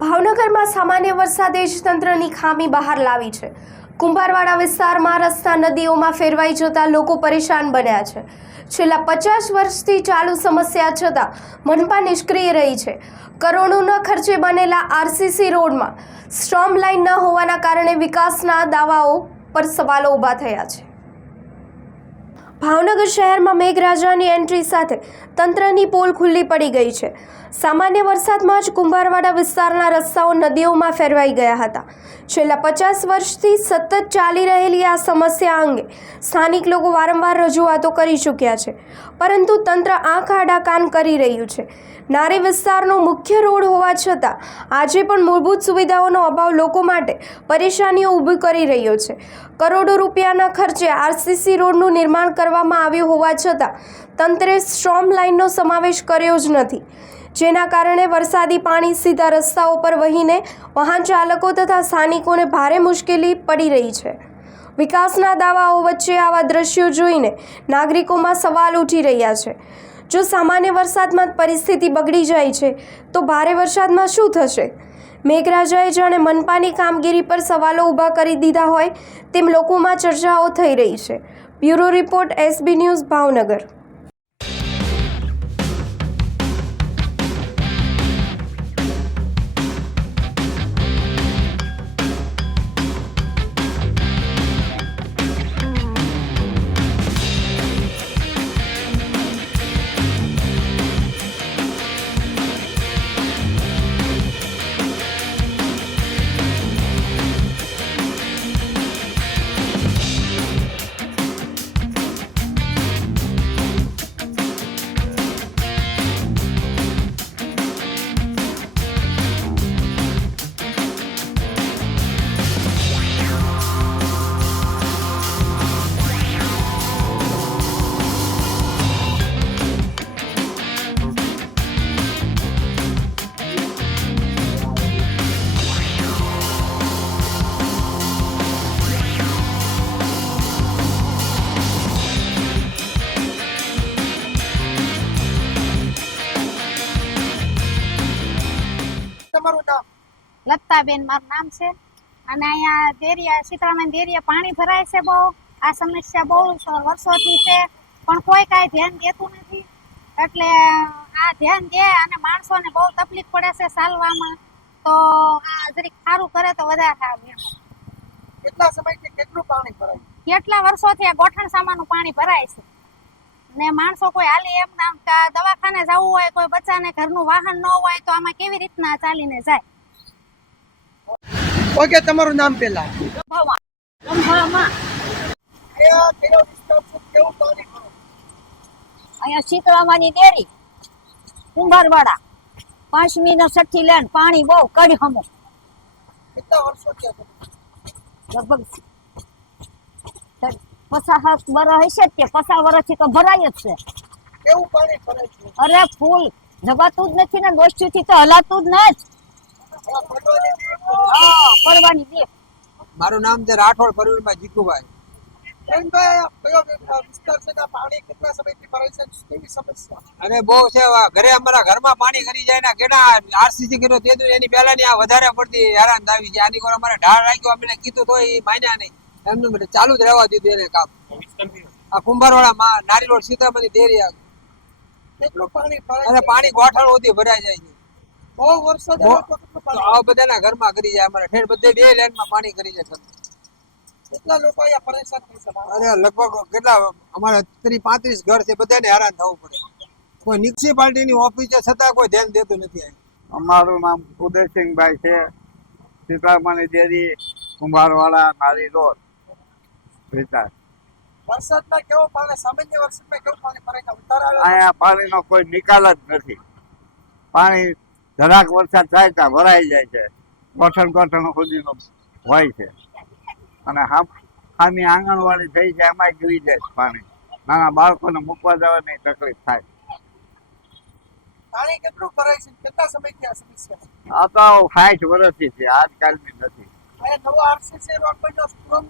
ભાવનગરમાં સામાન્ય વરસાદે જ તંત્રની ખામી બહાર લાવી છે. કુંભારવાડા વિસ્તારમાં રસ્તા નદીઓમાં ફેરવાઈ જતા લોકો પરેશાન બન્યા છે. છેલ્લા પચાસ વર્ષથી ચાલુ સમસ્યા છતાં મનપા નિષ્ક્રિય રહી છે. કરોડોના ખર્ચે બનેલા આરસીસી રોડમાં સ્ટ્રોમ લાઇન ન હોવાના કારણે વિકાસના દાવાઓ પર સવાલો ઊભા થયા છે. ભાવનગર શહેરમાં મેઘરાજાની એન્ટ્રી સાથે તંત્રની પોલ ખુલ્લી પડી ગઈ છે. સામાન્ય વરસાદમાં જ કુંભારવાડા વિસ્તારના રસ્તાઓ નદીઓમાં ફેરવાઈ ગયા હતા. છેલ્લા પચાસ વર્ષથી સતત ચાલી રહેલી આ સમસ્યા અંગે સ્થાનિક લોકો વારંવાર રજૂઆતો કરી ચૂક્યા છે. પરંતુ તંત્ર આંખ આડા કાન કરી રહ્યું છે. નારી વિસ્તારનો મુખ્ય રોડ હોવા છતાં આજે પણ મૂળભૂત સુવિધાઓનો અભાવ લોકો માટે પરેશાનીઓ ઊભી કરી રહ્યો છે. કરોડો રૂપિયાના ખર્ચે આરસીસી રોડનું નિર્માણ કરવામાં આવ્યું હોવા છતાં તંત્રે સ્ટ્રોમ લાઇનનો સમાવેશ કર્યો જ નથી. જેના કારણે વરસાદી પાણી સીધા રસ્તાઓ પર વહીને વાહન ચાલકો તથા સ્થાનિકોને ભારે મુશ્કેલી પડી રહી છે. વિકાસના દાવાઓ વચ્ચે આવા દ્રશ્યો જોઈને નાગરિકોમાં સવાલ ઉઠી રહ્યા છે. જો સામાન્ય વરસાદમાં પરિસ્થિતિ બગડી જાય છે, તો ભારે વરસાદમાં શું થશે? મેઘરાજાએ જાણે મનપાની કામગીરી પર સવાલો ઊભા કરી દીધા હોય તેમ લોકોમાં ચર્ચાઓ થઈ રહી છે. Bureau report, S B news, Bhavnagar. તમારું નામ? લતાબેન મારું નામ છે. અને અહીંયા દેરિયા શીતળામાં દેરિયા પાણી ભરાય છે બહુ. આ સમસ્યા બહુ વર્ષોથી છે. પણ કોઈ કાંઈ ધ્યાન દેતું નથી. એટલે આ ધ્યાન દે અને માણસોને બહુ તકલીફ પડે છે ચાલવામાં. તો આ જરીક સારું કરે તો વધારે સારું એમ. કેટલા સમયથી કેટલું પાણી ભરાય? કેટલા વર્ષોથી આ ગોઠણ સામાનું પાણી ભરાય છે? ને માણસો કોઈ હાલી એમ નામ દવાખાને જવું હોય કોઈ બચ્ચાને ઘરનું વાહન ન હોય તો આમાં કેવી રીતના ચાલીને જાય? ઓકે તમારું નામ પેલા અહીંયા શીતળામાની ડેરી કુંભારવાડા પાંચમી નો છઠ્ઠી લેન પાણી બહુ કડી હમો. કેટલા વર્ષો થયા લગભગ પચાસ વર્ષ હશે કે તે પચાસ વર્ષથી તો ભરાય જ છે. કેવું પાણી ભરાય છે? અરે ફૂલ જવાતું જ નથી ને દોસ્તીથી તો હલાતું જ ન જ. પડવાની દે મારું નામ છે રાઠોડ ભરાય છે? અને બહુ છે ઘરે અમારા ઘરમાં પાણી કરી જાય ને કેડા આરસીસી કર્યો તે એની પહેલા ની આ વધારે પડતી હેરાન થાવી છે. આની કોર અમારે ઢાળ રાખ્યો અમે કીધું તો એ માન્યા નહીં. એમનું બધું ચાલુ જ રહેવા દીધું એને કામ. આ કુંભારવાળા માં નારી રોડ સીતામણી દેરી અને પાણી ગોઠણ સુધી ભરાઈ જાય છે. બહુ વરસાદ આવે બધાના ઘરમાં કરી જાય અમારે. ઠેર બધે બે લેનમાં પાણી કરી જાય કેટલા લોકો અહીંયા પરેશાન થઈ છે? અરે લગભગ કેટલા અમારે ત્રીસ પાંત્રીસ ઘર છે બધાને હેરાન થવું પડે. કોઈ મ્યુનિસિપાલિટીની ઓફિસ છે છતાં કોઈ ધ્યાન દેતું નથી અમારું નામ ઉદયસિંહભાઈ છે. સીતામણી દેરી કુંભારવાડા નારી રોડ. વિસ્તાર વરસાદમાં કેવો પાણી સામાન્ય વરસાદમાં કેવું પાણી ભરાય છે ઉતાર આવે અહીંયા પાણીનો કોઈ નિકાલ જ નથી. પાણી જરાક વરસાદ થાય ત્યાં ભરાઈ જાય છે. કોઠણ કોઠણ સુધીનો હોય છે. અને ખામી આંગણવાડી થઈ છે એમાં ગીરી જાય પાણી. નાના બાળકોને મૂકવા જવાની તકલીફ થાય. પાણી કેટલું ભરાય છે? કેટલા સમયથી આ સમસ્યા આ તો સાઠ વર્ષથી છે આજકાલની નથી. નવો આરસીસી રોડ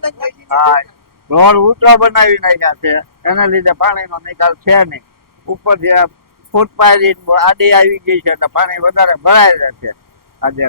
થઈ ગઈ છે. રોડ ઊંચો બનાવી નાખ્યા છે. એના લીધે પાણીનો નિકાલ છે નહીં. ઉપર જે ફૂટ પાયરી આડી આવી ગઈ છે એટલે પાણી વધારે ભરાઈ રહે છે. આજે